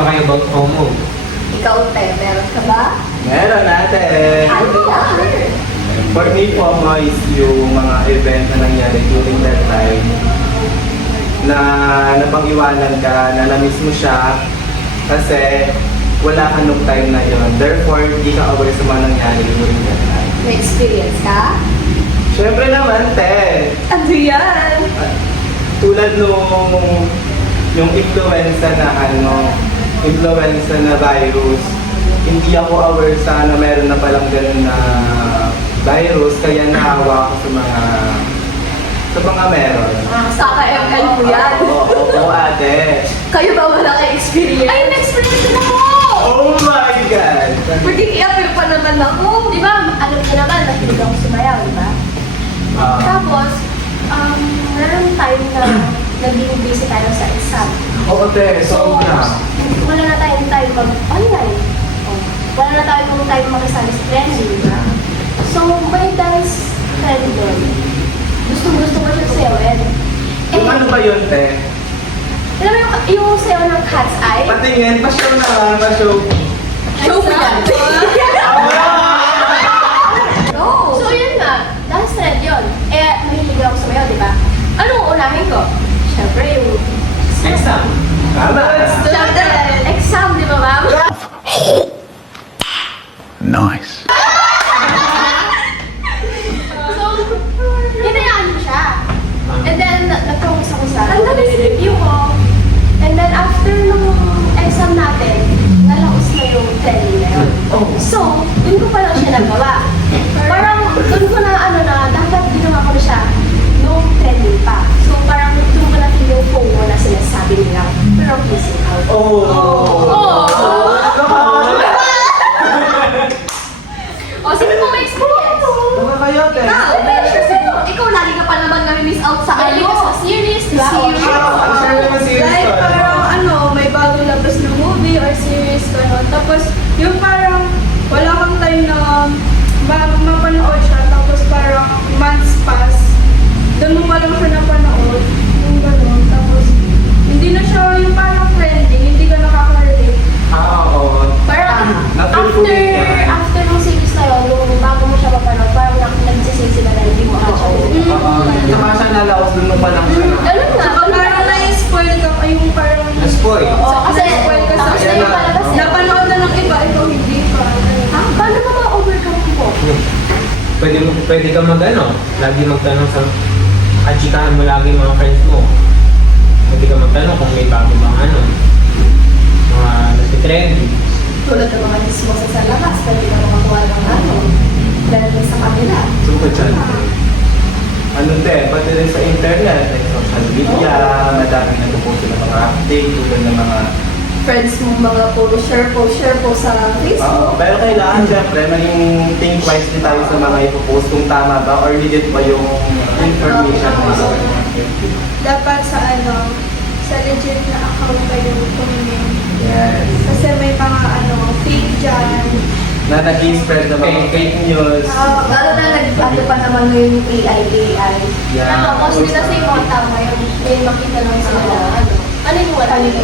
ba kayo about FOMO? Ikaw, te, meron ka ba? Meron natin. Ano yan? For me, FOMO is yung mga event na nangyari during that time na napag-iwanan ka, na na-miss mo siya kasi wala ka nung time na yon. Therefore, hindi ka aware sa mga nangyari during that time. May experience ka? Siyempre naman, te. Ano yan? Tulad nung yung influenza na virus, hindi ako aware na meron na palang ganun na virus, kaya nahawa ako sa mga meron. Saka ML mo yan. Oo, ate. Kayo ba wala kayo experience? Ay, na-experience din ako! Oh my God! Maging i-appear pa naman ako. Di ba, alam niyo naman, nakilig ako sumayaw, di ba? Tapos, meron time na naging busy tayo sa exam. Oo, te. Sobra. Wala na tayong time mag-online. Wala na tayong time makisali sa training, di ba? So, may dance trend doon. Gusto ko siya sayawin. Yung ano ba yun, te? Alam mo yung sayaw ng cat's eye? Patingin, pa-show naman, pa-show. Show mo yan. No. So, yun nga. Dance trend yun. Mahilig ako sumayaw, di ba? Anong unahin ko? Siyempre, yung Exam. Tama. Siyempre, exam, di ba, ma'am? Nice. So, hinayaan mo siya. And then, nag-focus ako sa review ko. And then, after nung exam natin, nalaos na yung training na yun. So, dun ko pa lang siya nagawa. Parang, dun ko na, dapat ginawa ko na siya nung training pa. So, parang dun ko na yung FOMO na sinasabi nila. Pero missing out. Sino po may experience? Baka kayo, te. Ikaw, lagi ka pa naman nami-miss out sa Lagi ka sa series, Diba? series. Share naman series Like, ko. parang may bagong labas na movie or series, gano'n. Tapos, yung parang wala kang time na mapanood siya, tapos parang months pass, doon mo pa lang siya napanood, yung gano'n. Tapos, hindi na siya yung parang trending, hindi ka nakaka-relate. Oo. Parang, Napulpulit niya. after nung series na yun, nung bago mo siya mapanood, parang nagsisisi na hindi mo agad siya pinag- Oo. Saka siya nalaos dun pa lang siya. Ganun nga. Saka parang na-spoil ka, yung parang... Na-spoil. Oo, kasi, Na-spoil ka sa tapos na yung palabas eh. Napanood na ng iba, ikaw hindi pa. Paano mo ma-overcome ko? Pwede ka lagi magtanong sa kachikahan mo lagi mga friends mo. Pwede ka magtanong kung may bago bang mga nagtitrending. Tulad ng mga dismosa sa labas, pwede ka makakuha ng dahil sa kanila. Suko dyan. Ano, te? Pati rin sa internet, like social media, madami nagpo-post ng mga update, tulad ng mga... Friends mo mga puro share po sa Facebook. Pero kailangan syempre maging think wisely tayo sa mga ipopost kung tama ba or legit ba yung information na yun. Dapat sa sa legit na account kayo tumingin. Yes. Kasi may mga fake dyan. Na nag-spread ng mga fake news. Lalo na nag-ano pa naman yung AI. Yeah. Tapos din kasi yung mga tao ngayon, may makita lang sila na ano yung wala nila.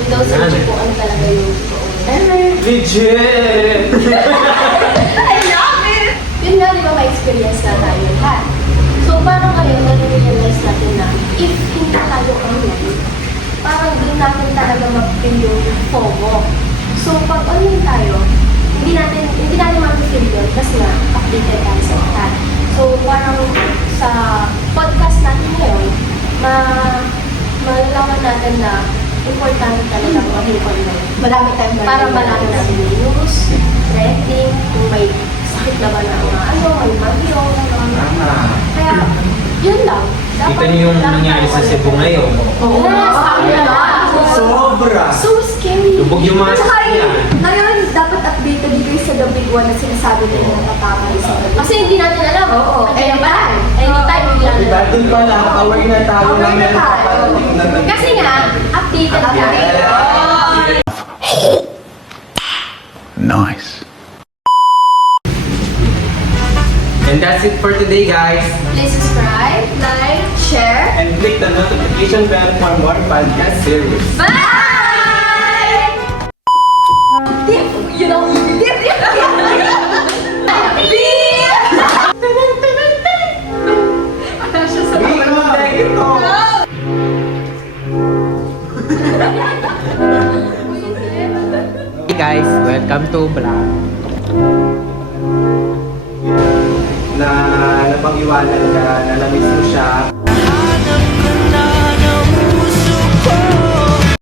Yung daw search po ano talaga yung Legit! I love it! Yun nga, di ba, may experience na tayo lahat. So, parang ngayon, nare-realize natin na if hindi tayo online, parang doon natin talaga mag-feel yung FOMO. So, pag online tayo, hindi natin mag-feel yun kasi nga, updated tayo sa lahat. So, parang sa podcast natin ngayon, malalaman natin na importante talaga maging online. Marami tayong para malaman natin yung news, trending, kung may sakit na ba na may bagyo, Tama. Kaya, yun lang. Ito yung nangyari sa Cebu ngayon. Oo, sabi na ba? Sobra! So scary. Lubog yung mga Tsaka sasakyan. ngayon, dapat updated kayo sa the big one na sinasabi nila ng tatapay sa kasi hindi natin alam. Oo, anytime. Anytime, bigla na lang. Dati pala, aware na tayo Aware na meron tayo. paparating na Kasi nga, updated tayo. Nice. And that's it for today, guys. Please subscribe, like, share. and click the notification bell for more podcast series. Bye! guys, welcome to vlog. Na napag-iwanan ka, na namiss mo siya.